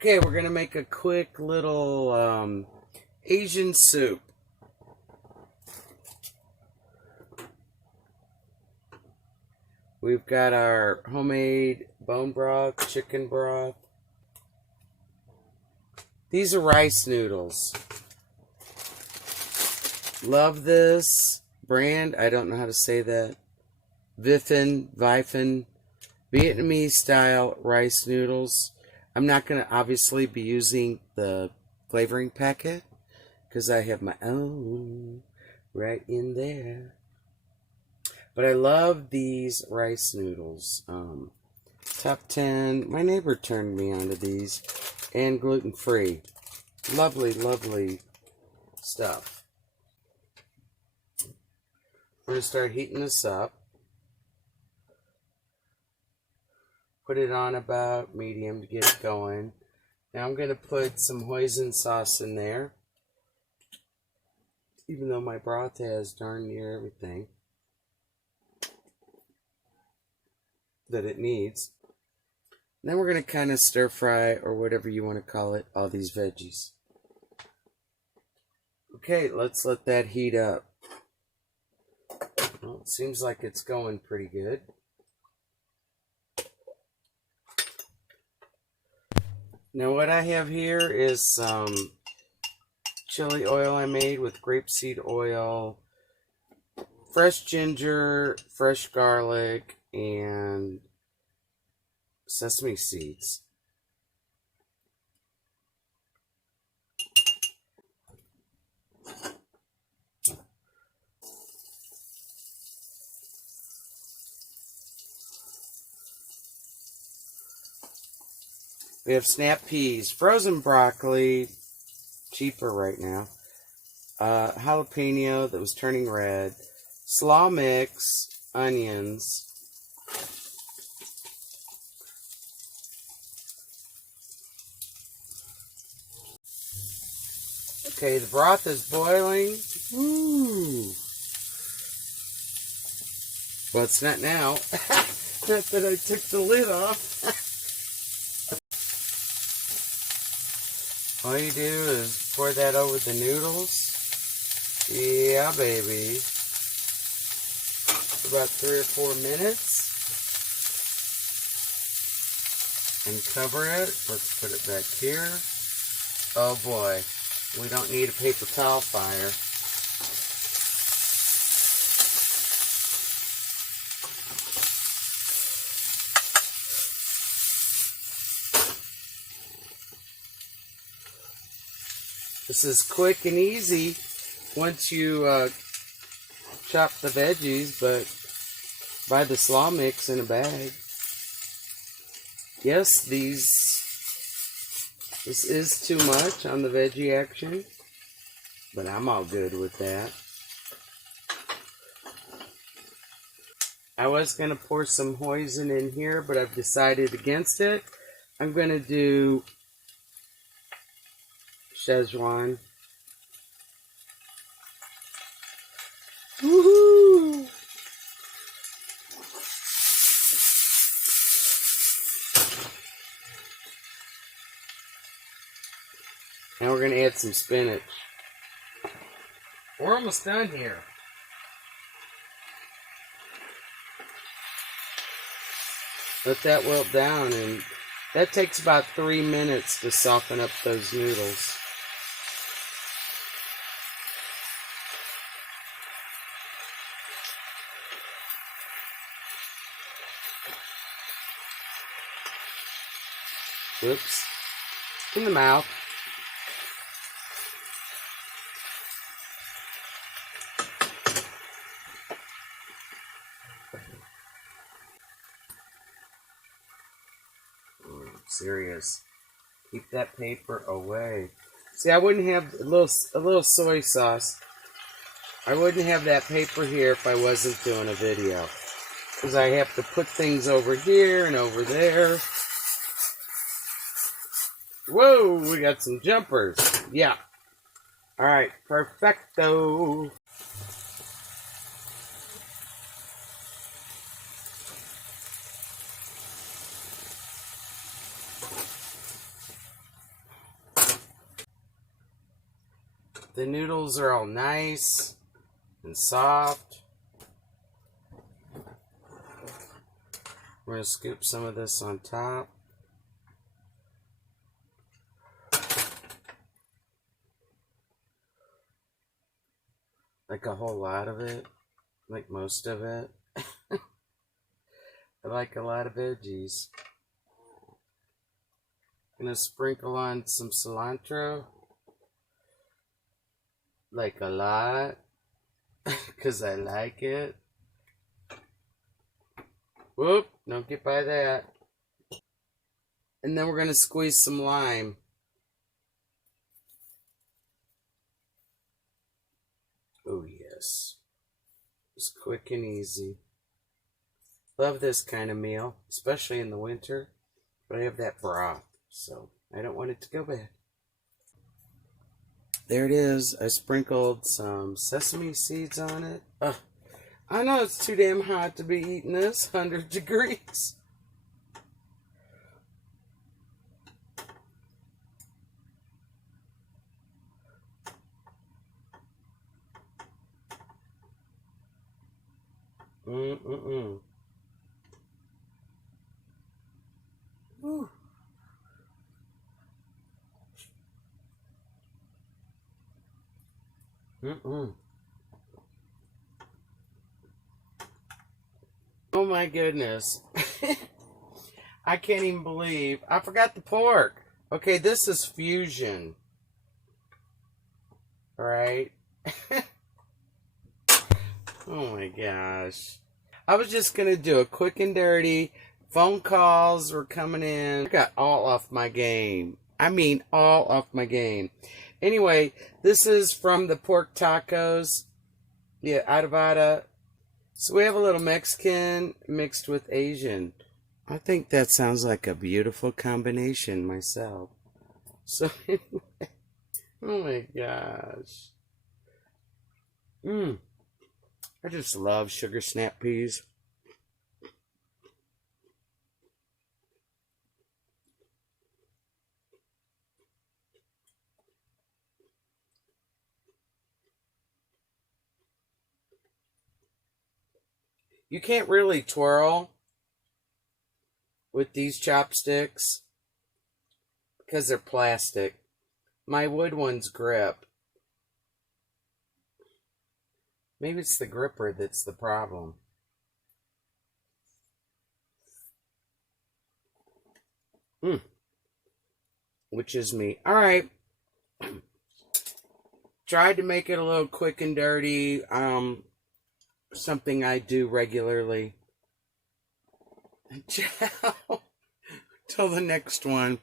Okay, we're going to make a quick little Asian soup. We've got our homemade bone broth, chicken broth. These are rice noodles. Love this brand. I don't know how to say that. Vifen, Vietnamese style rice noodles. I'm not going to obviously be using the flavoring packet because I have my own right in there. But I love these rice noodles. Top 10. My neighbor turned me onto these. And gluten-free. Lovely, lovely stuff. We're going to start heating this up. Put it on about medium to get it going. Now I'm going to put some hoisin sauce in there. Even though my broth has darn near everything that it needs. Then we're going to kind of stir fry, or whatever you want to call it, all these veggies. Okay, let's let that heat up. Well, it seems like it's going pretty good. Now what I have here is some chili oil I made with grapeseed oil, fresh ginger, fresh garlic, and sesame seeds. We have snap peas, frozen broccoli, cheaper right now, jalapeno that was turning red, slaw mix, onions, okay, the broth is boiling. Ooh. Well, it's not now. Not that I took the lid off. All you do is pour that over the noodles. Yeah, baby. About 3 or 4 minutes. And cover it. Let's put it back here. Oh boy. We don't need a paper towel fire. This is quick and easy once you chop the veggies, but buy the slaw mix in a bag. Yes, this is too much on the veggie action, but I'm all good with that. I was going to pour some hoisin in here, but I've decided against it. I'm going to do Szechuan. Woohoo! Now we're going to add some spinach. We're almost done here. Let that wilt down, and that takes about 3 minutes to soften up those noodles. Whoops. In the mouth. Serious. Keep that paper away. See, I wouldn't have a little soy sauce. I wouldn't have that paper here if I wasn't doing a video. Because I have to put things over here and over there. Whoa, we got some jumpers. Yeah. Alright, perfecto. the noodles are all nice and soft. We're going to scoop some of this on top. Like a whole lot of it. Like most of it. I like a lot of veggies. Gonna sprinkle on some cilantro. Like a lot. Because I like it. Whoop, don't get by that. And then we're gonna squeeze some lime. Oh yes. It's quick and easy. Love this kind of meal, especially in the winter. But I have that broth, so I don't want it to go bad. There it is. I sprinkled some sesame seeds on it. I know it's too damn hot to be eating this, 100 degrees. Whew. Oh my goodness. I can't even believe. I forgot the pork. Okay, this is fusion. Alright? Oh my gosh. I was just going to do a quick and dirty. Phone calls were coming in. I got all off my game. I mean, all off my game. Anyway, this is from the pork tacos. Yeah, adobada. So we have a little Mexican mixed with Asian. I think that sounds like a beautiful combination myself. So anyway, oh my gosh. I just love sugar snap peas. You can't really twirl with these chopsticks because they're plastic. My wood ones grip. Maybe it's the gripper that's the problem. Which is me. Alright. Tried to make it a little quick and dirty. Something I do regularly. Ciao. Till the next one.